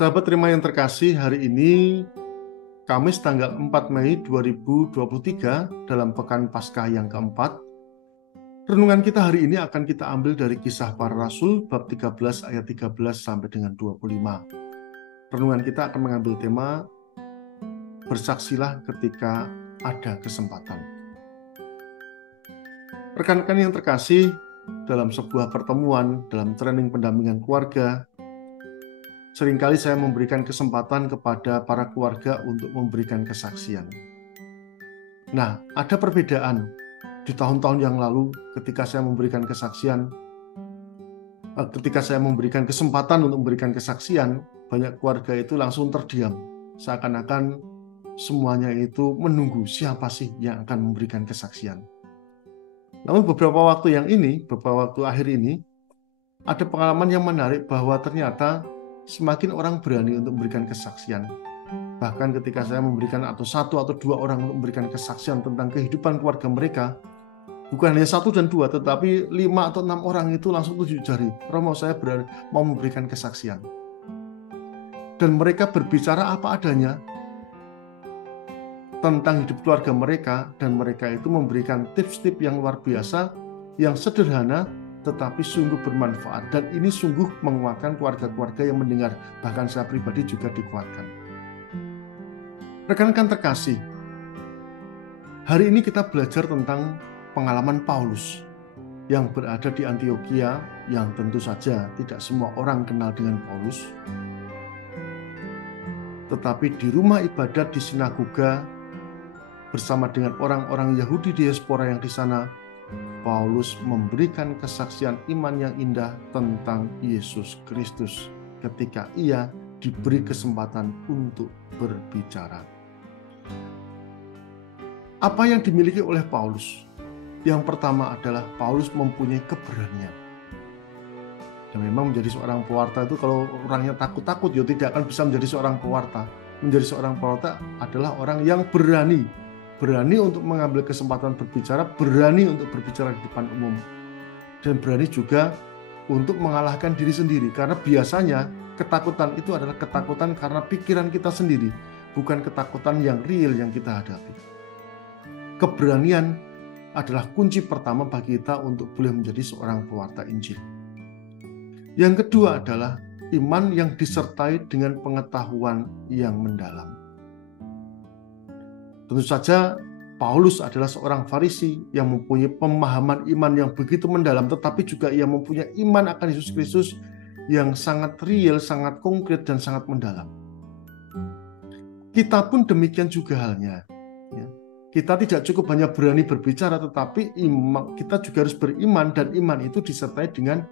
Sahabat terima yang terkasih, hari ini Kamis tanggal 4 Mei 2023 dalam Pekan Paskah yang keempat. Renungan kita hari ini akan kita ambil dari Kisah Para Rasul bab 13 ayat 13 sampai dengan 25. Renungan kita akan mengambil tema bersaksilah ketika ada kesempatan. Rekan-rekan yang terkasih, dalam sebuah pertemuan, dalam training pendampingan keluarga, seringkali saya memberikan kesempatan kepada para keluarga untuk memberikan kesaksian. Nah, ada perbedaan di tahun-tahun yang lalu ketika saya memberikan kesaksian, ketika saya memberikan kesempatan untuk memberikan kesaksian, banyak keluarga itu langsung terdiam, seakan-akan semuanya itu menunggu siapa sih yang akan memberikan kesaksian. Namun beberapa waktu akhir ini, ada pengalaman yang menarik bahwa ternyata semakin orang berani untuk memberikan kesaksian. Bahkan ketika saya memberikan satu atau dua orang untuk memberikan kesaksian tentang kehidupan keluarga mereka, bukan hanya 1 dan 2, tetapi 5 atau 6 orang itu langsung tunjuk jari. Romo, saya berani mau memberikan kesaksian. Dan mereka berbicara apa adanya tentang hidup keluarga mereka, dan mereka itu memberikan tips-tips yang luar biasa, yang sederhana, tetapi sungguh bermanfaat. Dan ini sungguh menguatkan keluarga-keluarga yang mendengar. Bahkan saya pribadi juga dikuatkan. Rekan-rekan terkasih, hari ini kita belajar tentang pengalaman Paulus yang berada di Antiokhia, yang tentu saja tidak semua orang kenal dengan Paulus. Tetapi di rumah ibadat di sinagoga, bersama dengan orang-orang Yahudi diaspora yang di sana, Paulus memberikan kesaksian iman yang indah tentang Yesus Kristus ketika ia diberi kesempatan untuk berbicara. Apa yang dimiliki oleh Paulus? Yang pertama adalah Paulus mempunyai keberanian. Dan memang menjadi seorang pewarta itu kalau orangnya takut-takut, ya tidak akan bisa menjadi seorang pewarta. Menjadi seorang pewarta adalah orang yang berani untuk mengambil kesempatan berbicara, berani untuk berbicara di depan umum, dan berani juga untuk mengalahkan diri sendiri. Karena biasanya ketakutan itu adalah ketakutan karena pikiran kita sendiri, bukan ketakutan yang real yang kita hadapi. Keberanian adalah kunci pertama bagi kita untuk boleh menjadi seorang pewarta Injil. Yang kedua adalah iman yang disertai dengan pengetahuan yang mendalam. Tentu saja Paulus adalah seorang Farisi yang mempunyai pemahaman iman yang begitu mendalam, tetapi juga ia mempunyai iman akan Yesus Kristus yang sangat real, sangat konkret, dan sangat mendalam. Kita pun demikian juga halnya. Kita tidak cukup hanya berani berbicara, tetapi kita juga harus beriman, dan iman itu disertai dengan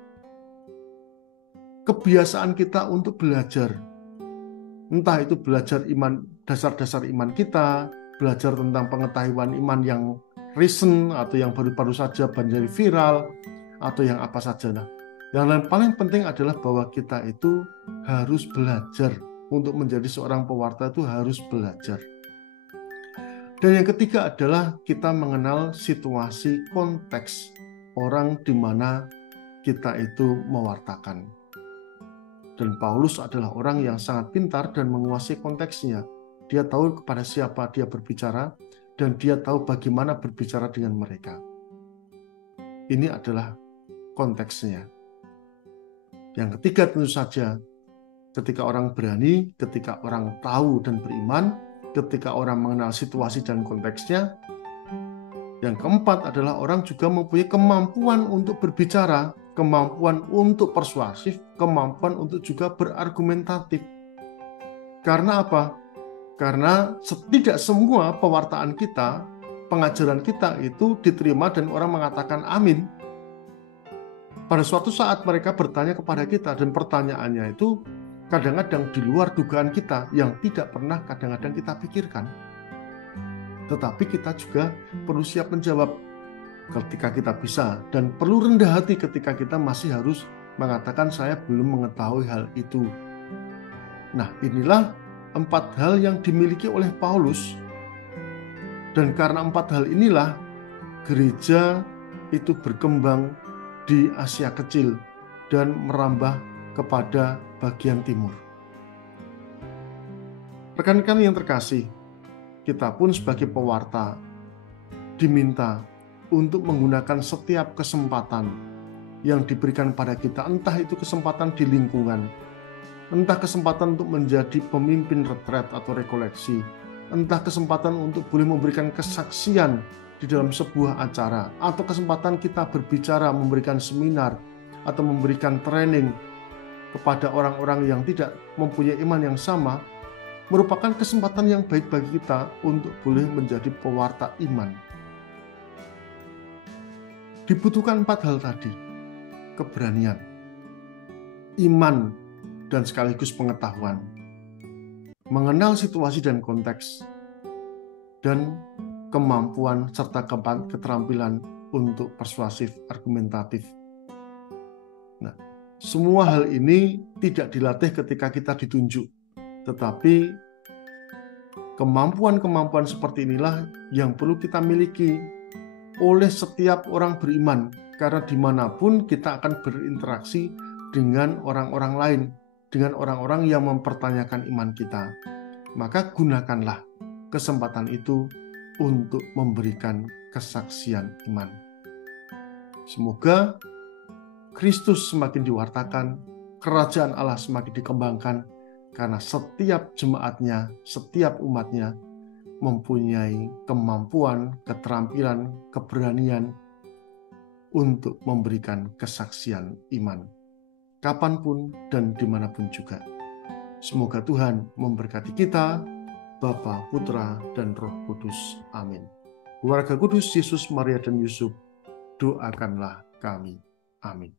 kebiasaan kita untuk belajar. Entah itu belajar iman, dasar-dasar iman kita, belajar tentang pengetahuan iman yang recent atau yang baru-baru saja menjadi viral atau yang apa saja. Nah, yang paling penting adalah bahwa kita itu harus belajar. Untuk menjadi seorang pewarta itu harus belajar. Dan yang ketiga adalah kita mengenal situasi konteks orang di mana kita itu mewartakan. Dan Paulus adalah orang yang sangat pintar dan menguasai konteksnya. Dia tahu kepada siapa dia berbicara, dan dia tahu bagaimana berbicara dengan mereka. Ini adalah konteksnya. Yang ketiga tentu saja, ketika orang berani, ketika orang tahu dan beriman, ketika orang mengenal situasi dan konteksnya. Yang keempat adalah orang juga mempunyai kemampuan untuk berbicara, kemampuan untuk persuasif, kemampuan untuk juga berargumentatif. Karena apa? Karena tidak semua pewartaan kita, pengajaran kita itu diterima dan orang mengatakan amin. Pada suatu saat mereka bertanya kepada kita, dan pertanyaannya itu kadang-kadang di luar dugaan kita yang tidak pernah kadang-kadang kita pikirkan. Tetapi kita juga perlu siap menjawab ketika kita bisa, dan perlu rendah hati ketika kita masih harus mengatakan saya belum mengetahui hal itu. Nah, inilah 4 hal yang dimiliki oleh Paulus. Dan karena 4 hal inilah gereja itu berkembang di Asia Kecil dan merambah kepada bagian timur. Rekan-rekan yang terkasih, kita pun sebagai pewarta diminta untuk menggunakan setiap kesempatan yang diberikan pada kita, entah itu kesempatan di lingkungan, entah kesempatan untuk menjadi pemimpin retret atau rekoleksi, entah kesempatan untuk boleh memberikan kesaksian di dalam sebuah acara, atau kesempatan kita berbicara, memberikan seminar, atau memberikan training kepada orang-orang yang tidak mempunyai iman yang sama, merupakan kesempatan yang baik bagi kita untuk boleh menjadi pewarta iman. Dibutuhkan 4 hal tadi: keberanian, iman, dan sekaligus pengetahuan, mengenal situasi dan konteks, dan kemampuan serta keterampilan untuk persuasif argumentatif. Nah, semua hal ini tidak dilatih ketika kita ditunjuk, tetapi kemampuan-kemampuan seperti inilah yang perlu kita miliki oleh setiap orang beriman, karena dimanapun kita akan berinteraksi dengan orang-orang lain, dengan orang-orang yang mempertanyakan iman kita. Maka gunakanlah kesempatan itu untuk memberikan kesaksian iman. Semoga Kristus semakin diwartakan, kerajaan Allah semakin dikembangkan, karena setiap jemaatnya, setiap umatnya mempunyai kemampuan, keterampilan, keberanian untuk memberikan kesaksian iman, kapanpun dan dimanapun juga. Semoga Tuhan memberkati kita, Bapa, Putra, dan Roh Kudus. Amin. Keluarga Kudus, Yesus, Maria, dan Yusuf, doakanlah kami. Amin.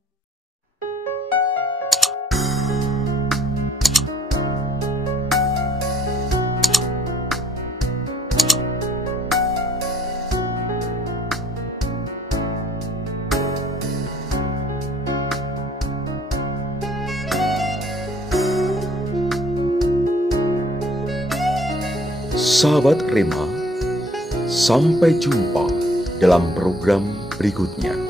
Sahabat Rema, sampai jumpa dalam program berikutnya.